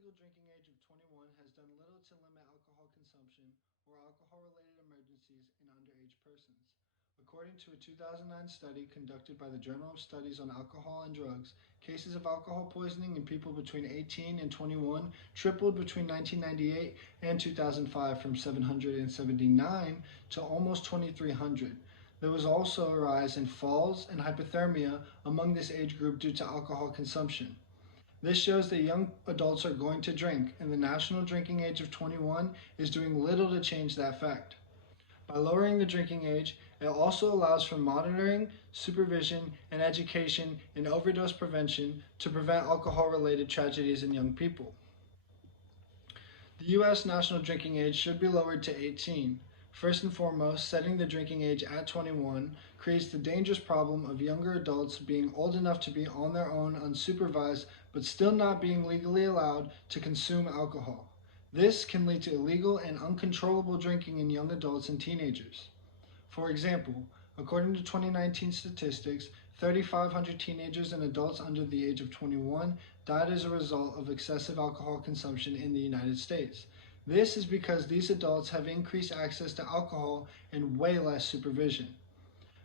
legal drinking age of 21 has done little to limit alcohol consumption or alcohol-related emergencies in underage persons. According to a 2009 study conducted by the Journal of Studies on Alcohol and Drugs, cases of alcohol poisoning in people between 18 and 21 tripled between 1998 and 2005 from 779 to almost 2,300. There was also a rise in falls and hypothermia among this age group due to alcohol consumption. This shows that young adults are going to drink, and the national drinking age of 21 is doing little to change that fact. By lowering the drinking age, it also allows for monitoring, supervision, and education in overdose prevention to prevent alcohol related tragedies in young people. The U.S. national drinking age should be lowered to 18. First and foremost, setting the drinking age at 21 creates the dangerous problem of younger adults being old enough to be on their own unsupervised but still not being legally allowed to consume alcohol. This can lead to illegal and uncontrollable drinking in young adults and teenagers. For example, according to 2019 statistics, 3,500 teenagers and adults under the age of 21 died as a result of excessive alcohol consumption in the United States. This is because these adults have increased access to alcohol and way less supervision.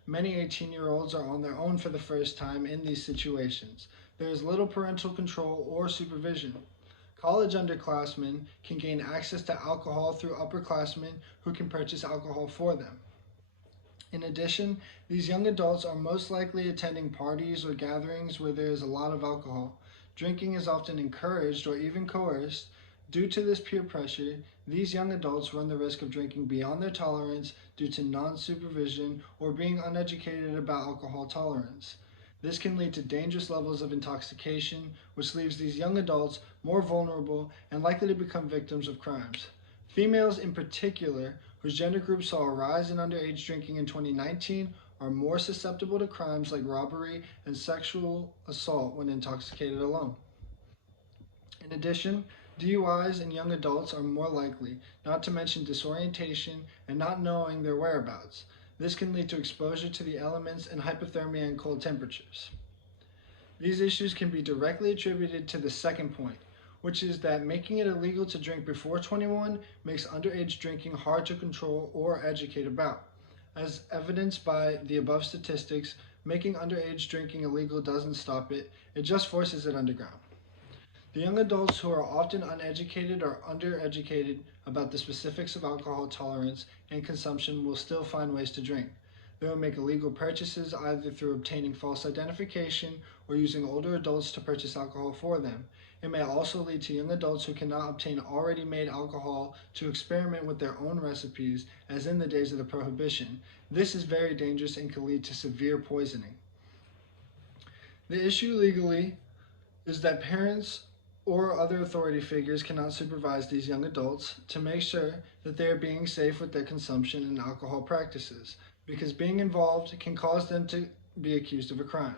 Many 18-year-olds are on their own for the first time in these situations. There is little parental control or supervision. College underclassmen can gain access to alcohol through upperclassmen who can purchase alcohol for them. In addition, these young adults are most likely attending parties or gatherings where there is a lot of alcohol. Drinking is often encouraged or even coerced. Due to this peer pressure, these young adults run the risk of drinking beyond their tolerance due to non-supervision or being uneducated about alcohol tolerance. This can lead to dangerous levels of intoxication, which leaves these young adults more vulnerable and likely to become victims of crimes. Females in particular, whose gender group saw a rise in underage drinking in 2019, are more susceptible to crimes like robbery and sexual assault when intoxicated alone. In addition, DUIs in young adults are more likely, not to mention disorientation and not knowing their whereabouts. This can lead to exposure to the elements and hypothermia and cold temperatures. These issues can be directly attributed to the second point, which is that making it illegal to drink before 21 makes underage drinking hard to control or educate about. As evidenced by the above statistics, making underage drinking illegal doesn't stop it, it just forces it underground. The young adults who are often uneducated or undereducated about the specifics of alcohol tolerance and consumption will still find ways to drink. They will make illegal purchases either through obtaining false identification or using older adults to purchase alcohol for them. It may also lead to young adults who cannot obtain already made alcohol to experiment with their own recipes, as in the days of the Prohibition. This is very dangerous and can lead to severe poisoning. The issue legally is that parents or other authority figures cannot supervise these young adults to make sure that they are being safe with their consumption and alcohol practices, because being involved can cause them to be accused of a crime.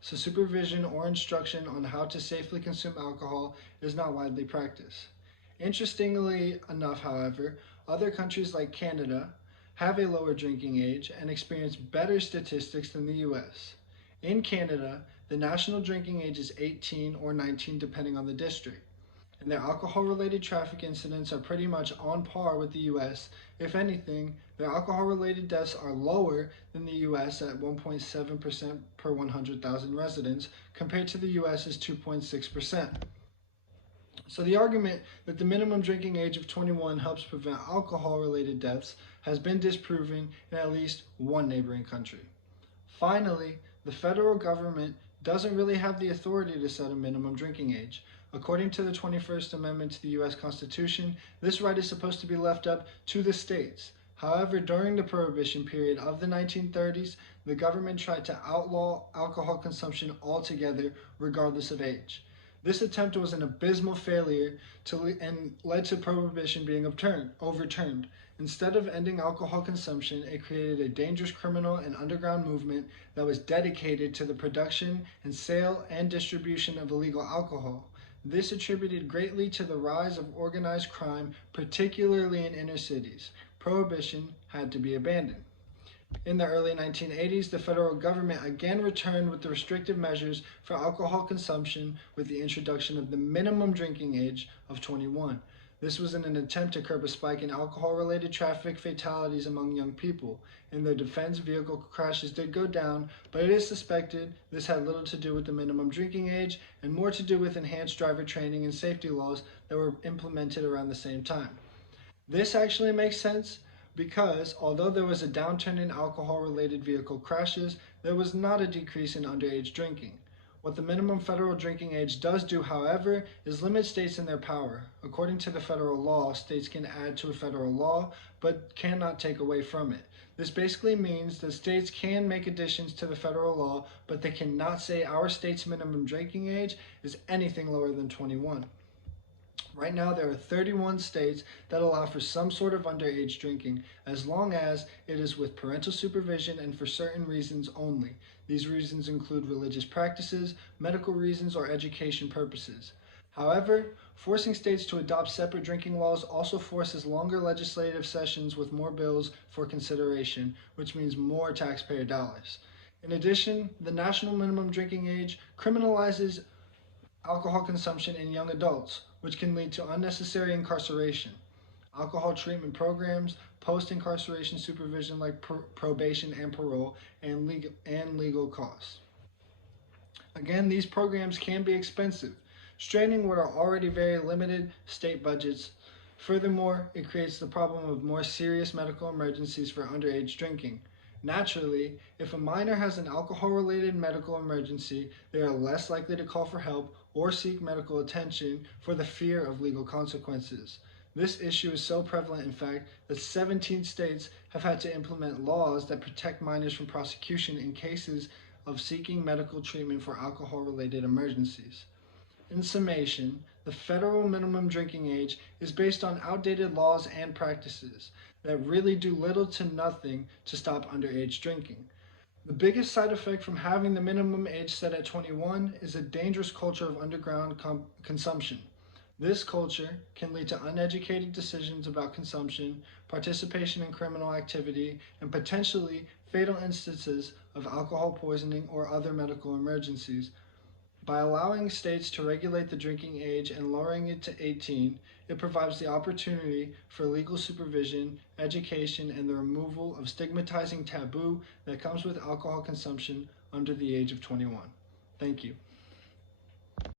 So supervision or instruction on how to safely consume alcohol is not widely practiced. Interestingly enough, however, other countries like Canada have a lower drinking age and experience better statistics than the US. In Canada, the national drinking age is 18 or 19 depending on the district, and their alcohol-related traffic incidents are pretty much on par with the US. If anything, their alcohol-related deaths are lower than the US at 1.7% per 100,000 residents, compared to the US's 2.6%. So the argument that the minimum drinking age of 21 helps prevent alcohol-related deaths has been disproven in at least one neighboring country. Finally, the federal government doesn't really have the authority to set a minimum drinking age. According to the 21st Amendment to the U.S. Constitution, this right is supposed to be left up to the states. However, during the Prohibition period of the 1930s, the government tried to outlaw alcohol consumption altogether, regardless of age. This attempt was an abysmal failure and led to Prohibition being overturned. Instead of ending alcohol consumption, it created a dangerous criminal and underground movement that was dedicated to the production and sale and distribution of illegal alcohol. This attributed greatly to the rise of organized crime, particularly in inner cities. Prohibition had to be abandoned. In the early 1980s, the federal government again returned with the restrictive measures for alcohol consumption with the introduction of the minimum drinking age of 21. This was in an attempt to curb a spike in alcohol-related traffic fatalities among young people. In their defense, vehicle crashes did go down, but it is suspected this had little to do with the minimum drinking age and more to do with enhanced driver training and safety laws that were implemented around the same time. This actually makes sense because although there was a downturn in alcohol-related vehicle crashes, there was not a decrease in underage drinking. What the minimum federal drinking age does do, however, is limit states in their power. According to the federal law, states can add to a federal law, but cannot take away from it. This basically means that states can make additions to the federal law, but they cannot say our state's minimum drinking age is anything lower than 21. Right now, there are 31 states that allow for some sort of underage drinking, as long as it is with parental supervision and for certain reasons only. These reasons include religious practices, medical reasons, or education purposes. However, forcing states to adopt separate drinking laws also forces longer legislative sessions with more bills for consideration, which means more taxpayer dollars. In addition, the national minimum drinking age criminalizes alcohol consumption in young adults, which can lead to unnecessary incarceration. Alcohol treatment programs, post-incarceration supervision like probation and parole, and legal costs. Again, these programs can be expensive, straining what are already very limited state budgets. Furthermore, it creates the problem of more serious medical emergencies for underage drinking. Naturally, if a minor has an alcohol-related medical emergency, they are less likely to call for help or seek medical attention for the fear of legal consequences. This issue is so prevalent, in fact, that 17 states have had to implement laws that protect minors from prosecution in cases of seeking medical treatment for alcohol-related emergencies. In summation, the federal minimum drinking age is based on outdated laws and practices that really do little to nothing to stop underage drinking. The biggest side effect from having the minimum age set at 21 is a dangerous culture of underground consumption. This culture can lead to uneducated decisions about consumption, participation in criminal activity, and potentially fatal instances of alcohol poisoning or other medical emergencies. By allowing states to regulate the drinking age and lowering it to 18, it provides the opportunity for legal supervision, education, and the removal of stigmatizing taboo that comes with alcohol consumption under the age of 21. Thank you.